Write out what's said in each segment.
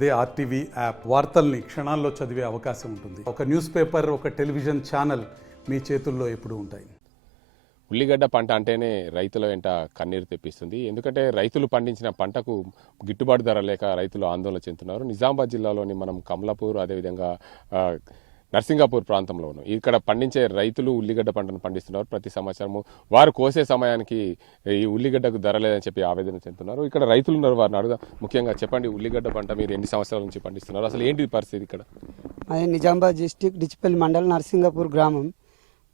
అదే RTV app వార్తల్ని క్షణాల్లో చదివే అవకాశం ఉంటుంది. ఒక న్యూస్ పేపర్, ఒక టెలివిజన్ ఛానల్ మీ చేతుల్లో ఎప్పుడూ ఉంటాయి. ఉల్లిగడ్డ పంట అంటేనే రైతుల వెంట కన్నీరు తెప్పిస్తుంది. ఎందుకంటే రైతులు పండించిన పంటకు గిట్టుబాటు ధర లేక రైతులు ఆందోళన చెందుతున్నారు. నిజామాబాద్ జిల్లాలోని మనం కమలాపూర్, అదేవిధంగా నర్సింగాపూర్ ప్రాంతంలో ఉన్నాం. ఇక్కడ పండించే రైతులు ఉల్లిగడ్డ పంటను పండిస్తున్నారు. ప్రతి సంవత్సరము వారు కోసే సమయానికి ఈ ఉల్లిగడ్డకు ధర లేదని చెప్పి ఆవేదన చెందుతున్నారు. ఇక్కడ రైతులు ఉన్నారు, వారిని అడుగుదాం. ముఖ్యంగా చెప్పండి, ఉల్లిగడ్డ పంట మీరు ఎన్ని సంవత్సరాల నుంచి పండిస్తున్నారు, అసలు ఏంటి పరిస్థితి ఇక్కడ? అది నిజామాబాద్ డిస్టిక్ డిచ్చిపల్లి మండలం నర్సింగాపూర్ గ్రామం.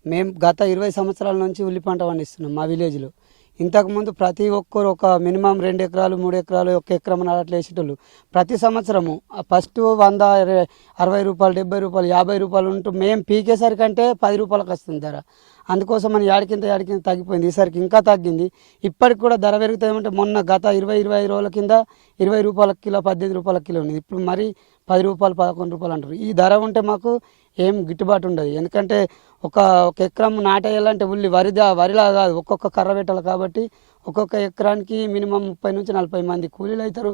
మేము గత 20 సంవత్సరాల నుంచి ఉల్లి పంట పండిస్తున్నాం మా విలేజ్లో. ఇంతకుముందు ప్రతి ఒక్కరు ఒక మినిమం 2 ఎకరాలు 3 ఎకరాలు 1 ఎకరం అట్లా వేసేటోళ్ళు. ప్రతి సంవత్సరము ఫస్ట్ 100, 60 రూపాయలు, 70 రూపాయలు, 50 రూపాయలు ఉంటూ మేము పీకేసరికంటే 10 రూపాయలకు వస్తుంది ధర. అందుకోసం మన యాడికింత తగ్గిపోయింది. ఈసరికి ఇంకా తగ్గింది. ఇప్పటికి కూడా ధర పెరుగుతామంటే మొన్న గత 20-25 రోజుల కింద 20 రూపాయల కిలో, 18 రూపాయల కిలో ఉంది. ఇప్పుడు మరి 10 రూపాయలు, 11 రూపాయలు అంటారు. ఈ ధర ఉంటే మాకు ఏం గిట్టుబాటు ఉండదు. ఎందుకంటే ఒక ఎకరం నాటేయాలంటే వరిలా కాదు, ఒక్కొక్క కర్ర పెట్టాలి. కాబట్టి ఒక్కొక్క ఎకరానికి మినిమం 30 నుంచి 40 మంది కూలీలు అవుతారు.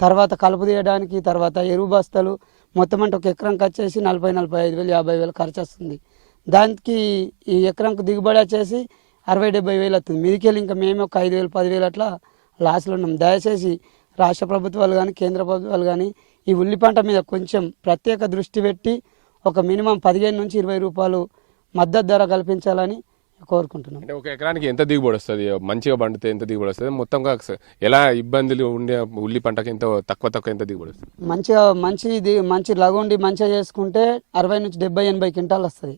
తర్వాత కలుపు తీయడానికి, తర్వాత ఎరువు బస్తాలు మొత్తం అంటే ఒక ఎకరంకి వచ్చేసి 40-45 వేలు, 50 వేలు ఖర్చు వస్తుంది. దానికి ఈ ఎకరంకు దిగుబడి వచ్చేసి 60-70 వేలు వస్తుంది. మీదికెళ్ళి ఇంకా మేము ఒక 5 వేలు 10 వేలు అట్లా లాస్లో ఉన్నాం. దయచేసి రాష్ట్ర ప్రభుత్వాలు కానీ కేంద్ర ప్రభుత్వాలు కానీ ఈ ఉల్లి పంట మీద కొంచెం ప్రత్యేక దృష్టి పెట్టి ఒక మినిమం 15 నుంచి 20 రూపాయలు మద్దతు ధర కల్పించాలని కోరుకుంటున్నాం. అంటే ఒక ఎకరానికి ఎంత దిగుబడి వస్తుంది? మంచిగా పండితే ఎంత దిగుబడి వస్తుంది? మొత్తంగా ఎలా ఇబ్బందులు ఉండే ఉల్లి పంటకి ఎంత తక్కువ ఎంత దిగుబడి వస్తుంది? మంచిగా మంచి లగుండి మంచిగా చేసుకుంటే 60 నుంచి 70-80 క్వింటాలు వస్తుంది.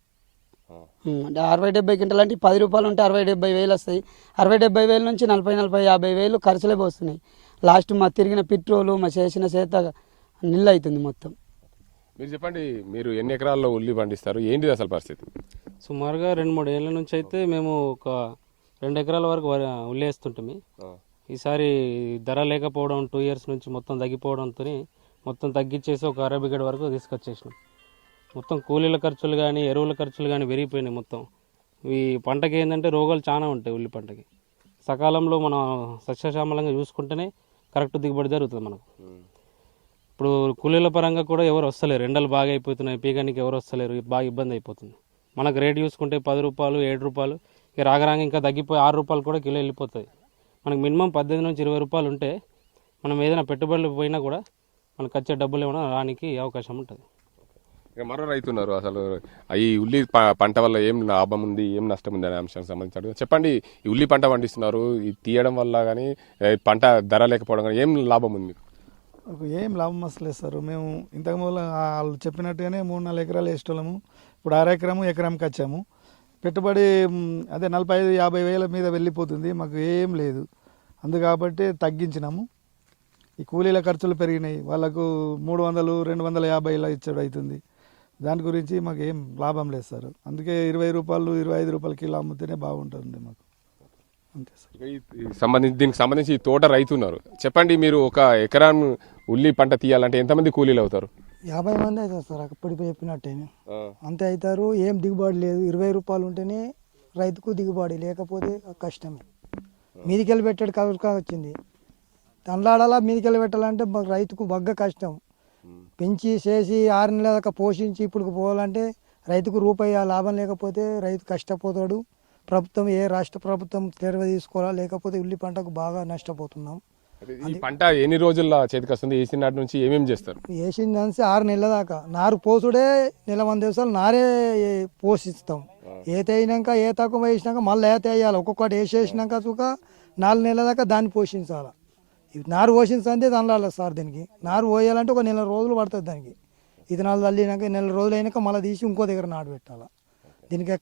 60-70 క్వింటాలు అంటే 10 రూపాయలు ఉంటే 60-70 వేలు వస్తాయి. 60-70 వేల నుంచి 40-50 వేలు ఖర్చులే పోస్తున్నాయి. లాస్ట్ మా తిరిగిన పెట్రోలు, మా చేసిన చేత నిల్లు అవుతుంది మొత్తం. మీరు చెప్పండి, మీరు ఎన్ని ఎకరాల్లో ఉల్లి పండిస్తారు, ఏంటిది అసలు పరిస్థితి? సుమారుగా 2-3 ఏళ్ళ నుంచి అయితే మేము ఒక 2 ఎకరాల వరకు ఉల్లి వేస్తుంటాము. ఈసారి ధర లేకపోవడం 2 ఇయర్స్ నుంచి మొత్తం తగ్గిపోవడంతో మొత్తం తగ్గించేసి ఒక 60 బిగడ వరకు తీసుకొచ్చేసినాం. మొత్తం కూలీల ఖర్చులు కానీ ఎరువుల ఖర్చులు కానీ పెరిగిపోయినాయి. మొత్తం ఈ పంటకి ఏంటంటే రోగాలు చాలా ఉంటాయి. ఉల్లి పంటకి సకాలంలో మనం సస్యశ్యామలంగా చూసుకుంటేనే కరెక్ట్ దిగుబడి జరుగుతుంది మనకు. ఇప్పుడు కూలీల పరంగా కూడా ఎవరు వస్తలేరు, ఎండలు బాగా అయిపోతున్నాయి, పీకానికి ఎవరు వస్తలేరు, బాగా ఇబ్బంది అయిపోతుంది. మనకు రేటు చూసుకుంటే 10 రూపాయలు, 7 రూపాయలు, ఇక రాగరాగా ఇంకా తగ్గిపోయి 6 రూపాయలు కూడా కిలో వెళ్ళిపోతుంది. మనకు మినిమం 18 నుంచి 20 రూపాయలు ఉంటే మనం ఏదైనా పెట్టుబడులు పోయినా కూడా మనకు వచ్చే డబ్బులు ఏమైనా రానికి అవకాశం ఉంటుంది. ఇక మరో రైతు ఉన్నారు, అసలు ఈ ఉల్లి పంట వల్ల ఏం లాభం ఉంది, ఏం నష్టం ఉంది అనే అంశానికి సంబంధించి చెప్పండి. ఈ ఉల్లి పంట పండిస్తున్నారు, ఇది తీయడం వల్ల కానీ పంట ధర లేకపోవడం కానీ ఏం లాభం ఉంది? ఏం లాభం వస్తలేదు సార్. మేము ఇంతకుముందు వాళ్ళు చెప్పినట్టుగానే 3-4 ఎకరాలు వేసేటోళ్ళము. ఇప్పుడు 1/2 ఎకరంకి వచ్చాము. పెట్టుబడి అదే 45-50 వేల మీద వెళ్ళిపోతుంది. మాకు ఏం లేదు. అందుకాబట్టి తగ్గించినాము. ఈ కూలీల ఖర్చులు పెరిగినాయి. వాళ్ళకు 300-250 ఇలా ఇచ్చాడు అవుతుంది. దాని గురించి మాకు ఏం లాభం లేదు సార్. అందుకే 20 రూపాయలు 25 రూపాయల కిలో అమ్మితేనే బాగుంటుంది మాకు. అంతే సార్. దీనికి సంబంధించి ఈ తోట రైతు ఉన్నారు, చెప్పండి. మీరు ఒక ఎకరం ఉల్లి పంట తీయాలంటే ఎంతమంది కూలీలు అవుతారు? 50 మంది అవుతారు సార్. అప్పుడు చెప్పినట్టే అంతే అవుతారు. ఏం దిగుబడి లేదు. 20 రూపాయలు ఉంటేనే రైతుకు దిగుబడి, లేకపోతే కష్టమే. మీదికెళ్ళి పెట్టాడు కలుక వచ్చింది. తండ్లాడాలా మీదికెళ్ళి పెట్టాలంటే రైతుకు బగ్గ కష్టం. పెంచి చేసి 6 నెలల దాకా పోషించి ఇప్పుడు పోవాలంటే రైతుకు రూపాయి లాభం లేకపోతే రైతు కష్టపోతాడు. ప్రభుత్వం, రాష్ట్ర ప్రభుత్వం చొరవ తీసుకోవాలా, లేకపోతే ఉల్లి పంటకు బాగా నష్టపోతున్నాం. ఈ పంట ఎన్ని రోజుల్లో చేతికి వస్తుంది? వేసిన నాటి నుంచి ఏమేమి చేస్తారు? వేసిన నుంచి 6 నెలల దాకా నారు పోసుడే, 100 ദിവసాలు నారే పోషిస్తాం. ఏత అయినాక తక్కువ వేసినాక మళ్ళీ ఏత వేయాలి. ఒక్కొక్కటి వేసేసినాక చూక 4 నెలల దాకా దాన్ని పోషించాలి. నారు పోషించండి దానిలో సార్. దీనికి నారు పోయాలంటే ఒక 1 నెల రోజులు పడుతుంది. దానికి ఇతనాలు చల్లినాక 1 నెల రోజులు అయినాక మళ్ళీ తీసి ఇంకో దగ్గర నాటు పెట్టాలి. దీనికి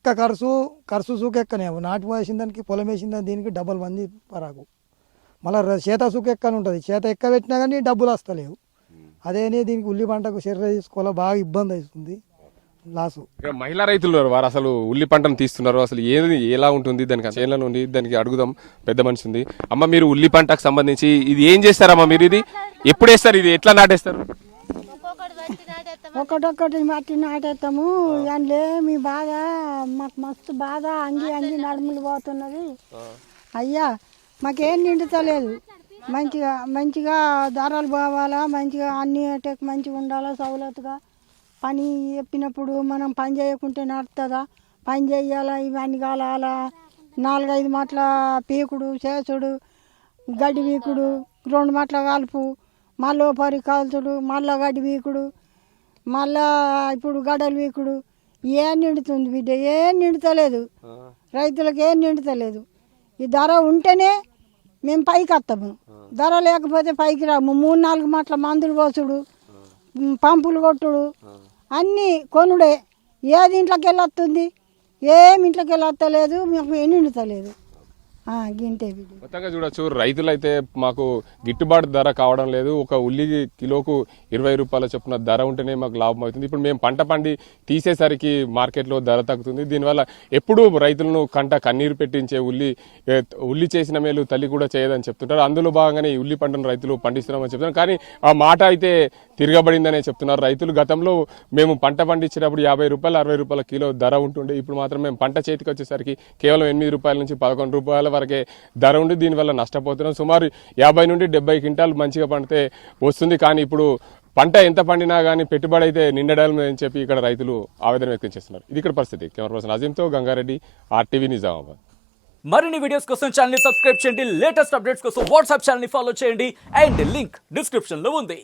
ఖర్చు సూకు ఎక్కనే. నాటు వేసిన దానికి, పొలం వేసిన దానికి దీనికి డబల్ మంది పరాకు. మళ్ళీ చేత సూకు ఎక్కని ఉంటుంది. చేత ఎక్క పెట్టినా కానీ డబ్బులు వస్తలేవు. అదేనే దీనికి ఉల్లి పంటకు చర్య తీసుకోవాలా, బాగా ఇబ్బంది అవుతుంది, లాసు. మహిళా రైతులు వారు అసలు ఉల్లి పంటను తీస్తున్నారు, అసలు ఏది ఎలా ఉంటుంది దానికి చేనుల నుండి? దానికి అడుగుదాం. పెద్ద మనిషి ఉంది. అమ్మ, మీరు ఉల్లి పంటకు సంబంధించి ఇది ఏం చేస్తారమ్మా? మీరు ఇది ఎప్పుడు వేస్తారు? ఇది ఎట్లా నాటేస్తారు? ఒకటొక్కటి మట్టి నాటేస్తాము. అందులో మీ బాధ మాకు మస్తు బాధ, అంగి నడుములు పోతున్నది అయ్యా. మాకేం నిండుతలేదు. మంచిగా మంచిగా ధరలు పోవాలా, మంచిగా అన్ని మంచిగా ఉండాలా, సౌలతుగా పని చెప్పినప్పుడు మనం పని చేయకుంటే నడుతుందా, పని చేయాలా, ఇవన్నీ కాలాలా, 4-5 మాటల పీకుడు చేసుడు, గడ్డి వీకుడు, 2 మాటల కలుపు, మళ్ళీ పరి కాల్చుడు, మళ్ళీ గడ్డి వీకుడు, మళ్ళా ఇప్పుడు గడ్డలు వీకుడు, ఏం నిండుతుంది బిడ్డ, ఏం నిండుతలేదు, రైతులకు ఏం నిండుతలేదు. ఈ ధర ఉంటేనే మేము పైకి వస్తాము, ధర లేకపోతే పైకి రాము. 3-4 మాటల మందులు పోసుడు, పంపులు కొట్టుడు, అన్నీ కొనుడే. ఏది ఇంట్లోకి వెళ్ళొస్తుంది, ఏమి ఇంట్లోకి వెళ్ళొస్తలేదు, మాకు నిండుతలేదు. గింతే బిడ్డ. మొత్తంగా చూడొచ్చు, రైతులైతే మాకు గిట్టుబాటు ధర కావడం లేదు. ఒక ఉల్లి కిలోకు 20 రూపాయల చొప్పున ధర ఉంటేనే మాకు లాభం అవుతుంది. ఇప్పుడు మేము పంట పండి తీసేసరికి మార్కెట్లో ధర తగ్గుతుంది. దీనివల్ల ఎప్పుడూ రైతులను కన్నీరు పెట్టించే ఉల్లి చేసిన మేలు తల్లి కూడా చేయదని చెప్తుంటారు. అందులో భాగంగానే ఈ ఉల్లి పంటను రైతులు పండిస్తున్నామని చెప్తున్నారు. కానీ ఆ మాట అయితే తిరగబడిందనే చెప్తున్నారు రైతులు. గతంలో మేము పంట పండించేటప్పుడు 50 రూపాయలు 60 రూపాయల కిలో ధర ఉంటుండే. ఇప్పుడు మాత్రం మేము పంట చేతికి వచ్చేసరికి కేవలం 8 రూపాయల నుంచి 11 రూపాయల వరకే ధర ఉండి దీనివల్ల నష్టపోతున్నాం. సుమారు 50 నుండి 70 క్వింటాలు మంచిగా పండితే వస్తుంది. కానీ ఇప్పుడు పంట ఎంత పండినా కానీ పెట్టుబడి అయితే నిండడం అని చెప్పి ఇక్కడ రైతులు ఆవేదన వ్యక్తం చేస్తున్నారు. ఇది ఇక్కడ పరిస్థితి. కెమెరా పర్సన్ అజీంతో గంగారెడ్డి, RTV నిజామాబాద్. మరిన్ని వీడియోస్ కోసం ఛానల్ ని సబ్స్క్రైబ్ చేయండి. లేటెస్ట్ అప్డేట్స్ కోసం వాట్సాప్ ఛానల్ ని ఫాలో చేయండి. అండ్ లింక్ డిస్క్రిప్షన్ లో ఉంది.